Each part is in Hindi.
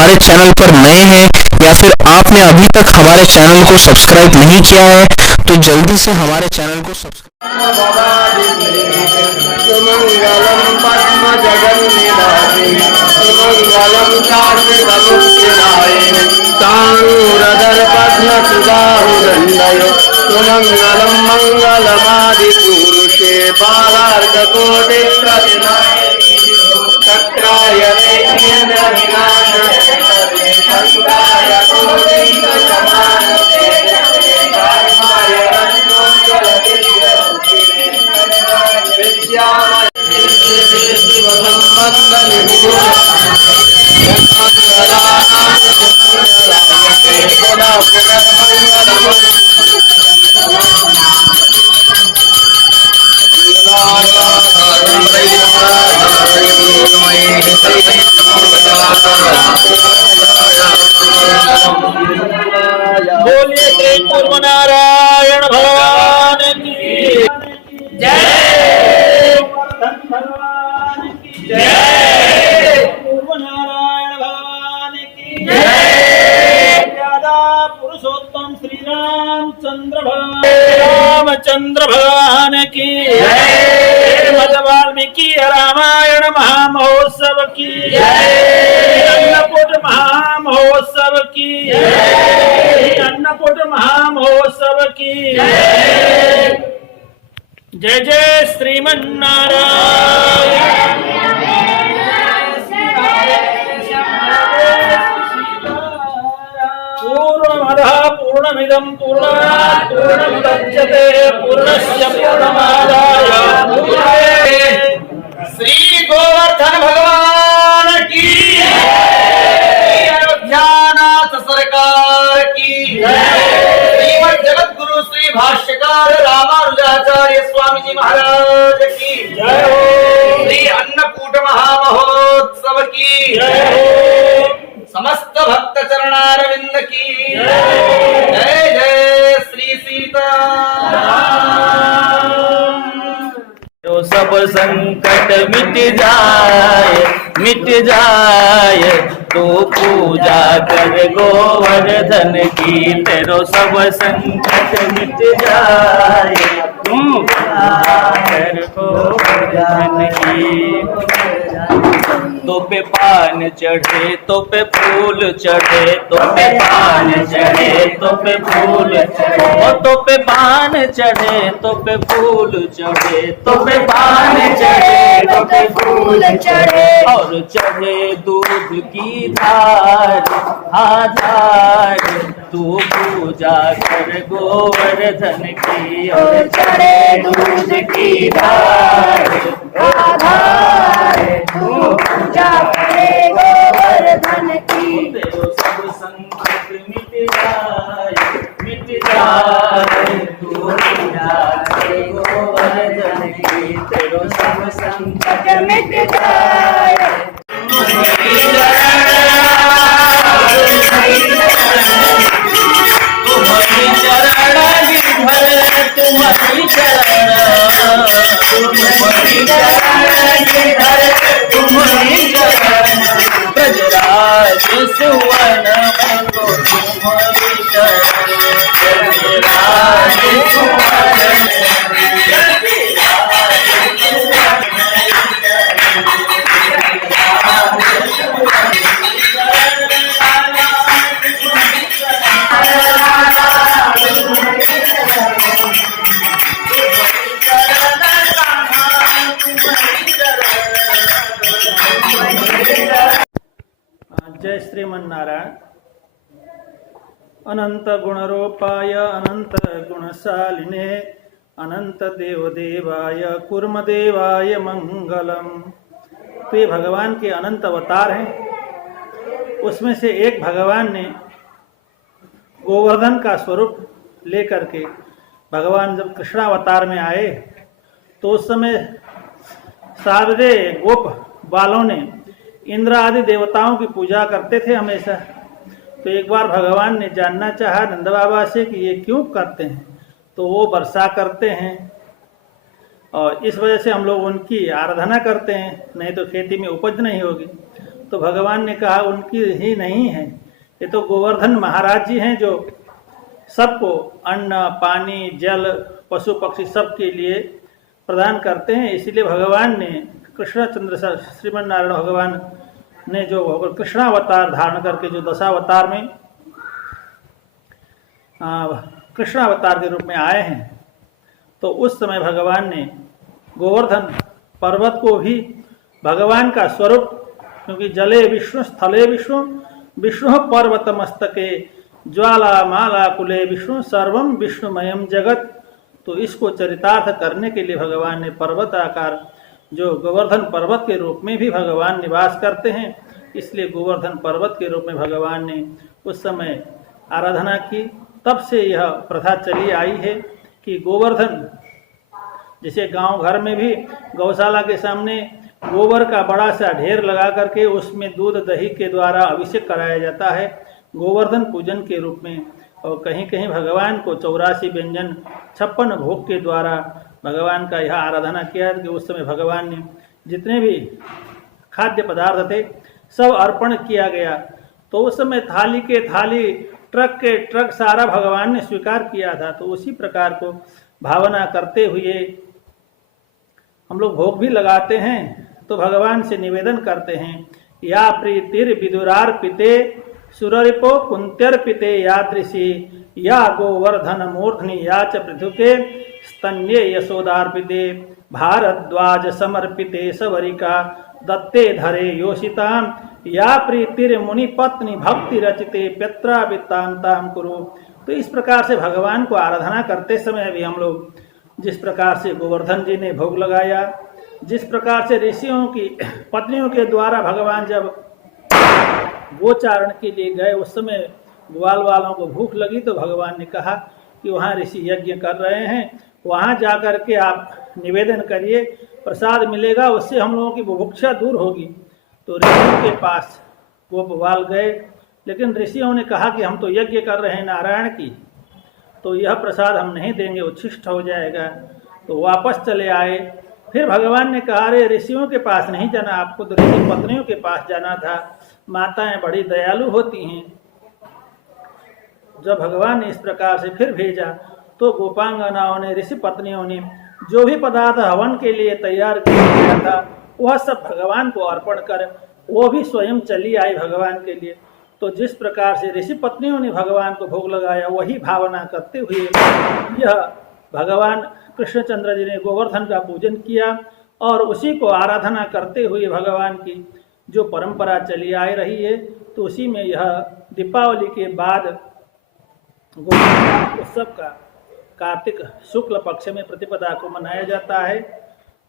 हमारे चैनल पर नए हैं या फिर आपने अभी तक हमारे चैनल को सब्सक्राइब नहीं किया है तो जल्दी से हमारे चैनल को सुमंगलम मंगलमादिपुरुषे बालार्ककोटि प्रतिमाय चक्राय बोलिए श्री पूर्व नारायण भगवान की जय, भगवान की जय, पूर्व नारायण भगवान की जय। दादा पुरुषोत्तम श्री रामचंद्र भगवान की जय। मद वाल्मीकि रामायण महामहोत्सव की जय। अन्नकूट महामहोत्सव की जय। अन्नकूट महामहोत्सव की जय। जय जय श्रीमन्नारायण। पूर्णमदः पूर्णमिदं पूर्णात् पूर्णमुदच्यते पूर्णस्य पूर्णमादाय श्री गोवर्धन भगवान की अयोध्यानाथ सरकार की श्रीमद जगत गुरु श्री भाष्यकार रामानुजाचार्य स्वामी जी महाराज की जय हो। श्री अन्नकूट महामहोत्सव की जय हो। समस्त भक्त चरणारविंद की जय जय श्री सीताराम। तो सब संकट मिट जाए तू पूजा कर गोवर्धन की। तेरो सब संकट मिट जाए तू पूजा कर गोवर्धन की। तो पे पान चढ़े तो पे फूल चढ़े तो पे पान चढ़े तो पे फूल चढ़े तो पे पान चढ़े तो पे फूल चढ़े तो पे पान चढ़े तो पे फूल चढ़े और चढ़े दूध की धार आधार तू पूजा कर गोवर्धन की। और चढ़े दूध की धार आधार तू पूजा करे गोवर्धन की। तेरो सब संकट मिट जाए तू पूजा करे गोवर्धन की। तेरो सब संकट मिट जाए। तुम्हारी चरण गिरधर तुम्हारी चरण ब्रजराज सुवन में तो तुम्हारी शरण। ब्रजराज सुवन जय श्रीमन्नारायण। अनंत गुणरूपाय अनंत गुणशालिने अनंत देवदेवाय कूर्मदेवाय मंगलम। तो ये भगवान के अनंत अवतार हैं। उसमें से एक भगवान ने गोवर्धन का स्वरूप लेकर के भगवान जब कृष्णावतार में आए तो उस समय सारे गोप बालों ने इंद्र आदि देवताओं की पूजा करते थे हमेशा। तो एक बार भगवान ने जानना चाहा नंद बाबा से कि ये क्यों करते हैं, तो वो वर्षा करते हैं और इस वजह से हम लोग उनकी आराधना करते हैं, नहीं तो खेती में उपज नहीं होगी। तो भगवान ने कहा उनकी ही नहीं है, ये तो गोवर्धन महाराज जी हैं जो सबको अन्न पानी जल पशु पक्षी सबके लिए प्रदान करते हैं। इसलिए भगवान ने कृष्णचंद्र श्रीमन नारायण भगवान ने जो कृष्णावतार धारण करके जो दशावतार में कृष्णावतार के रूप में आए हैं, तो उस समय भगवान ने गोवर्धन पर्वत को भी भगवान का स्वरूप, क्योंकि जले विष्णु स्थले विष्णु विष्णु पर्वत मस्तके ज्वाला माला कुले विष्णु सर्वम विष्णुमयम जगत, तो इसको चरितार्थ करने के लिए भगवान ने पर्वत आकार जो गोवर्धन पर्वत के रूप में भी भगवान निवास करते हैं, इसलिए गोवर्धन पर्वत के रूप में भगवान ने उस समय आराधना की। तब से यह प्रथा चली आई है कि गोवर्धन, जैसे गांव घर में भी गौशाला के सामने गोबर का बड़ा सा ढेर लगा करके उसमें दूध दही के द्वारा अभिषेक कराया जाता है गोवर्धन पूजन के रूप में, और कहीं कहीं भगवान को 84 व्यंजन 56 भोग के द्वारा भगवान का यह आराधना किया कि उस समय भगवान ने जितने भी खाद्य पदार्थ थे सब अर्पण किया गया। तो उस समय थाली के थाली ट्रक के ट्रक सारा भगवान ने स्वीकार किया था। तो उसी प्रकार को भावना करते हुए हम लोग भोग भी लगाते हैं, तो भगवान से निवेदन करते हैं, या प्रीतिर विदुरार्पिते सुररिपो कुंत्यर्पिते यादृशी या गोवर्धन मूर्धनि या च पृथुके स्तन्ये यशोदार्पिते भारद्वाज समर्पिते सवरिका दत्ते धरे योषिताम या प्रीतिर मुनि पत्नी भक्ति रचिते प्यत्रा वित्ताम ताम कुरु। तो इस प्रकार से भगवान को आराधना करते समय भी हम लोग जिस प्रकार से गोवर्धन जी ने भोग लगाया, जिस प्रकार से ऋषियों की पत्नियों के द्वारा भगवान जब गोचारण के लिए गए, उस समय ग्वाल वालों को भूख लगी, तो भगवान ने कहा कि वहाँ ऋषि यज्ञ कर रहे हैं, वहाँ जा कर के आप निवेदन करिए, प्रसाद मिलेगा, उससे हम लोगों की बुभुक्षा दूर होगी। तो ऋषियों के पास वो ग्वाल गए, लेकिन ऋषियों ने कहा कि हम तो यज्ञ कर रहे हैं नारायण की, तो यह प्रसाद हम नहीं देंगे, उच्छिष्ट हो जाएगा। तो वापस चले आए। फिर भगवान ने कहा, अरे ऋषियों के पास नहीं जाना, आपको तो ऋषि पत्नियों के पास जाना था, माताएं बड़ी दयालु होती हैं। जब भगवान ने इस प्रकार से फिर भेजा, तो गोपांगनाओं ने ऋषि पत्नियों ने जो भी पदार्थ हवन के लिए तैयार किया था वह सब भगवान को अर्पण कर वो भी स्वयं चली आई भगवान के लिए। तो जिस प्रकार से ऋषि पत्नियों ने भगवान को भोग लगाया, वही भावना करते हुए यह भगवान कृष्णचंद्र जी ने गोवर्धन का पूजन किया, और उसी को आराधना करते हुए भगवान की जो परंपरा चली आ रही है, तो उसी में यह दीपावली के बाद गोवर्धन उत्सव का कार्तिक शुक्ल पक्ष में प्रतिपदा को मनाया जाता है।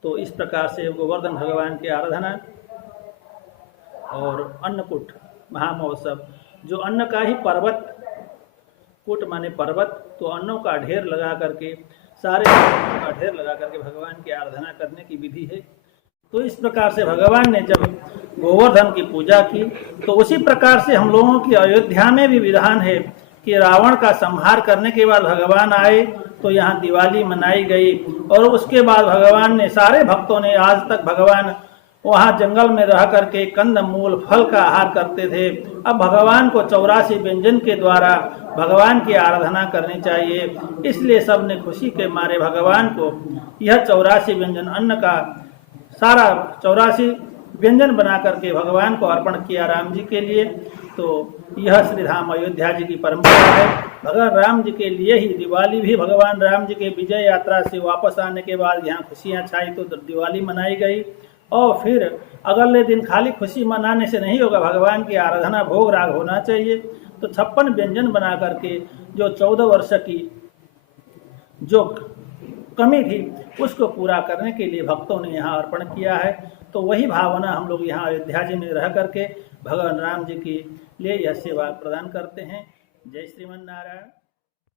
तो इस प्रकार से गोवर्धन भगवान की आराधना और अन्नकूट महामहोत्सव, जो अन्न का ही पर्वत, कूट माने पर्वत, तो अन्नों का ढेर लगा करके, सारे अन्नों का ढेर लगा करके भगवान की आराधना करने की विधि है। तो इस प्रकार से भगवान ने जब गोवर्धन की पूजा की, तो उसी प्रकार से हम लोगों की अयोध्या में भी विधान है कि रावण का संहार करने के बाद भगवान आए, तो यहाँ दिवाली मनाई गई। और उसके बाद भगवान ने, सारे भक्तों ने, आज तक भगवान वहाँ जंगल में रह करके कंद मूल फल का आहार करते थे। अब भगवान को 84 व्यंजन के द्वारा भगवान की आराधना करनी चाहिए। इसलिए सब ने खुशी के मारे भगवान को यह 84 व्यंजन अन्न का सारा 84 व्यंजन बना करके भगवान को अर्पण किया राम जी के लिए। तो यह श्री धाम अयोध्या जी की परंपरा है। भगवान राम जी के लिए ही दिवाली भी भगवान राम जी के विजय यात्रा से वापस आने के बाद यहाँ खुशियाँ छाई, तो दिवाली मनाई गई। और फिर अगले दिन खाली खुशी मनाने से नहीं होगा, भगवान की आराधना भोग राग होना चाहिए। तो 56 व्यंजन बना करके जो 14 वर्ष की जो कमी थी उसको पूरा करने के लिए भक्तों ने यहाँ अर्पण किया है। तो वही भावना हम लोग यहाँ अयोध्या जी में रह करके भगवान राम जी के लिए यह सेवा प्रदान करते हैं। जय श्रीमन नारायण।